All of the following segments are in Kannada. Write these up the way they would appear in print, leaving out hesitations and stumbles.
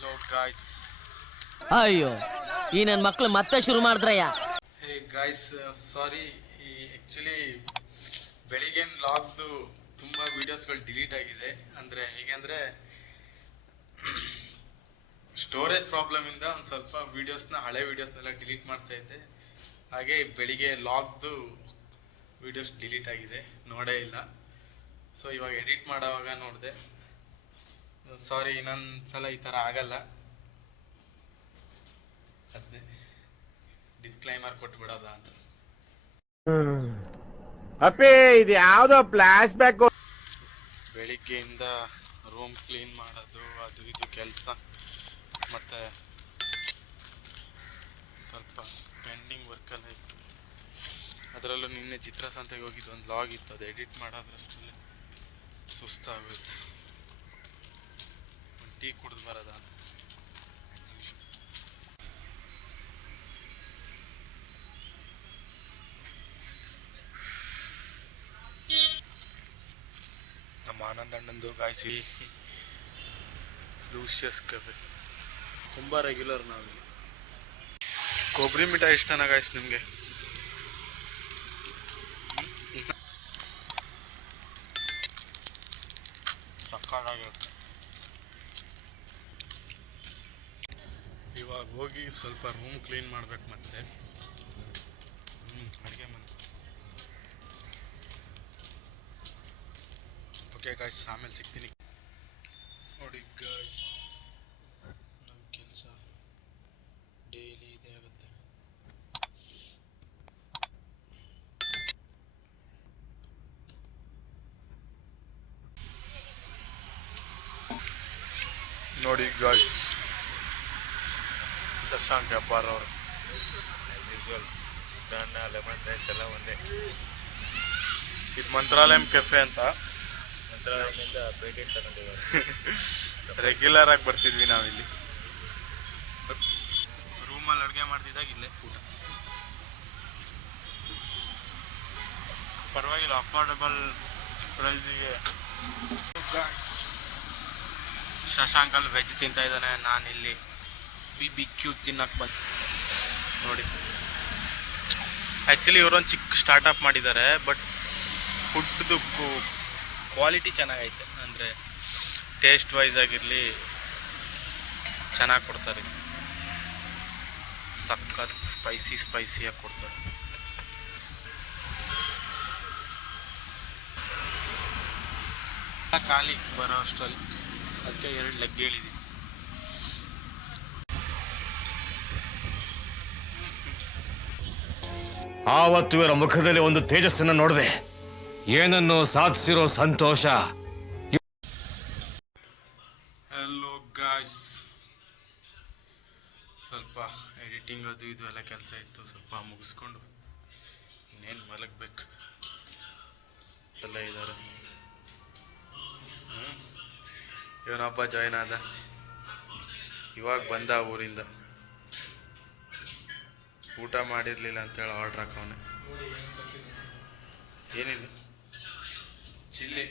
Hello guys. ಅಯ್ಯೋ ಈ ನನ್ನ ಮಕ್ಳು ಮತ್ತೆ ಶುರು ಮಾಡಿದ್ರಯ್ಯ. ಹೇ ಗಾಯ್ಸ್, ಸಾರಿ. ಆ್ಯಕ್ಚುಲಿ ಬೆಳಿಗ್ಗೆ ಲಾಗ್ದು ತುಂಬ ವೀಡಿಯೋಸ್ಗಳು ಡಿಲೀಟ್ ಆಗಿದೆ. ಅಂದರೆ ಹೇಗೆ ಅಂದರೆ ಸ್ಟೋರೇಜ್ ಪ್ರಾಬ್ಲಮಿಂದ ಒಂದು ಸ್ವಲ್ಪ ಹಳೆ ವೀಡಿಯೋಸ್ನೆಲ್ಲ ಡಿಲೀಟ್ ಮಾಡ್ತಾ ಇದ್ದೆ. ಹಾಗೆ ಬೆಳಿಗ್ಗೆ ಲಾಗ್ದು ವೀಡಿಯೋಸ್ ಡಿಲೀಟ್ ಆಗಿದೆ, ನೋಡೇ ಇಲ್ಲ. ಸೊ ಇವಾಗ ಎಡಿಟ್ ಮಾಡೋವಾಗ ನೋಡಿದೆ. ಸಾರಿ, ಇನ್ನೊಂದು ಸಲ ಈ ಥರ ಆಗಲ್ಲ. ಅದನ್ನೇ ಡಿಸ್ಕ್ಲೈಮರ್ ಕೊಟ್ಬಿಡೋದ ಅಂತ. ಅಪ್ಪೇ ಇದು ಯಾವುದೋ ಫ್ಲಾಶ್ ಬ್ಯಾಕ್. ಬೆಳಿಗ್ಗೆಯಿಂದ ರೂಮ್ ಕ್ಲೀನ್ ಮಾಡೋದು ಅದು ಇದು ಕೆಲಸ, ಮತ್ತು ಸ್ವಲ್ಪ ಪೆಂಡಿಂಗ್ ವರ್ಕೆಲ್ಲ ಇತ್ತು. ಅದರಲ್ಲೂ ನಿನ್ನೆ ಚಿತ್ರಸಂತೆಗೆ ಹೋಗಿದ್ದು ಒಂದು ಲಾಗ್ ಇತ್ತು, ಅದು ಎಡಿಟ್ ಮಾಡೋದ್ರಷ್ಟಲ್ಲೇ ಸುಸ್ತಾಗೋಯ್ತು. ಒಂದು ಟೀ ಕುಡಿದು ಬರೋದ ಅಂತ. ನಮ್ಮ ಆನಂದ್ ಅಣ್ಣಂದು ಗಾಯ್ಸಿ ಲೂಷಿಯಸ್ ಕೆಫೆ ತುಂಬ ರೆಗ್ಯುಲರ್. ನಾವು ಕೊಬ್ಬರಿ ಮಿಠಾಯಿ ಇಷ್ಟನಾ ಗಾಯ್ಸ್ ನಿಮಗೆ? ಸಕ್ಕತ್ತಾಗಿರುತ್ತೆ. ಇವಾಗ ಹೋಗಿ ಸ್ವಲ್ಪ ರೂಮ್ ಕ್ಲೀನ್ ಮಾಡ್ಬೇಕು. ಮತ್ತೆ ಅಡುಗೆ ಮನೆ. ಓಕೆ ಗಾಯ್ಸ್, ಆಮೇಲೆ ಸಿಗ್ತೀನಿ. ನೋಡಿ ಗಾಯ್ಸ್, ನಮ್ಮ ಕೆಲಸ ಡೈಲಿ ಇದೇ ಆಗುತ್ತೆ. ನೋಡಿ ಗಾಯ್ಸ್, ಶಶಾಂಕ್ ಹೆಬ್ಬಾರ್ ಅವರು ಲೆಮನ್ ರೈಸ್ ಎಲ್ಲ ಒಂದೇ. ಇದು ಮಂತ್ರಾಲಯಂ ಕೆಫೆ ಅಂತ. ಮಂತ್ರಾಲಯದಿಂದ ಪೇಟೆಂಟ್ ತಗೊಂಡಿದ್ದಾರೆ. ರೆಗ್ಯುಲರ್ ಆಗಿ ಬರ್ತಿದ್ವಿ ನಾವಿಲ್ಲಿ. ರೂಮಲ್ಲಿ ಅಡುಗೆ ಮಾಡ್ತಿದ್ದಾಗ ಇಲ್ಲೇ ಊಟ. ಪರವಾಗಿಲ್ಲ, ಅಫೋರ್ಡಬಲ್ ಪ್ರೈಸಿಗೆ. ಶಶಾಂಕಲ್ಲಿ ವೆಜ್ ತಿಂತಾ ಇದ್ದಾನೆ, ನಾನಿಲ್ಲಿ BBQ ತಿನ್ನಕ್ಕೆ ಬಂದು. ನೋಡಿ, ಆ್ಯಕ್ಚುಲಿ ಇವರೊಂದು ಚಿಕ್ಕ ಸ್ಟಾರ್ಟಪ್ ಮಾಡಿದ್ದಾರೆ, ಬಟ್ ಫುಡ್ದು ಕ್ವಾಲಿಟಿ ಚೆನ್ನಾಗೈತೆ. ಅಂದರೆ ಟೇಸ್ಟ್ ವೈಸ್ ಆಗಿರಲಿ ಚೆನ್ನಾಗಿ ಕೊಡ್ತಾರೆ. ಸಖತ್ ಸ್ಪೈಸಿಯಾಗಿ ಕೊಡ್ತಾರೆ. ಖಾಲಿ ಬರೋ ಅಷ್ಟರಲ್ಲಿ ಅದಕ್ಕೆ 2 ಲೆಗ್ ಹೇಳಿದ್ದೀನಿ. ಆವತ್ತು ಇವರ ಮುಖದಲ್ಲಿ ಒಂದು ತೇಜಸ್ಸನ್ನು ನೋಡಿದೆ, ಏನನ್ನು ಸಾಧಿಸಿರೋ ಸಂತೋಷ. ಹಲೋ ಗಾಯ್ಸ್, ಸ್ವಲ್ಪ ಎಡಿಟಿಂಗ್ ಅದು ಇದು ಎಲ್ಲ ಕೆಲಸ ಇತ್ತು, ಸ್ವಲ್ಪ ಮುಗಿಸ್ಕೊಂಡು ಇನ್ನೇನು ಮಲಗಬೇಕು. ಎಲ್ಲ ಇದ್ದಾರೆ. ಇವನೊಬ್ಬ ಜಾಯ್ನ್ ಆದ, ಇವಾಗ ಬಂದ ಊರಿಂದ. ಊಟ ಮಾಡಿರಲಿಲ್ಲ ಅಂತೇಳಿ ಆರ್ಡ್ರ್ ಹಾಕವನೆ. ಏನಿದೆ? ಚಿಲ್ಲಿ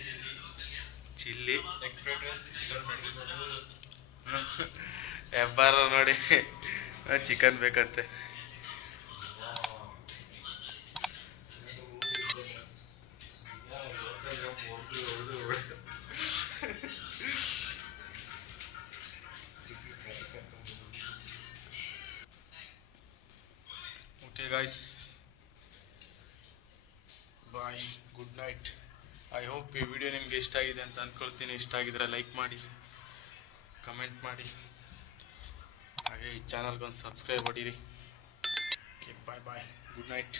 ಹೆಬ್ಬಾರ ನೋಡಿ, ಚಿಕನ್ ಬೇಕಂತೆ. Okay guys, bye, good night. I hope ಈ ವಿಡಿಯೋ ನಿಮಗೆ ಇಷ್ಟ ಆಗಿದೆ ಅಂತ ಅಂದ್ಕೊಳ್ತೀನಿ. ಇಷ್ಟ ಆಗಿದ್ರೆ ಲೈಕ್ ಮಾಡಿ, ಕಮೆಂಟ್ ಮಾಡಿ, ಹಾಗೆ ಈ ಚಾನಲ್ಗೊಂದು ಸಬ್ಸ್ಕ್ರೈಬ್ ಮಾಡಿರಿ. ಓಕೆ, ಬಾಯ್ ಬಾಯ್, ಗುಡ್ ನೈಟ್.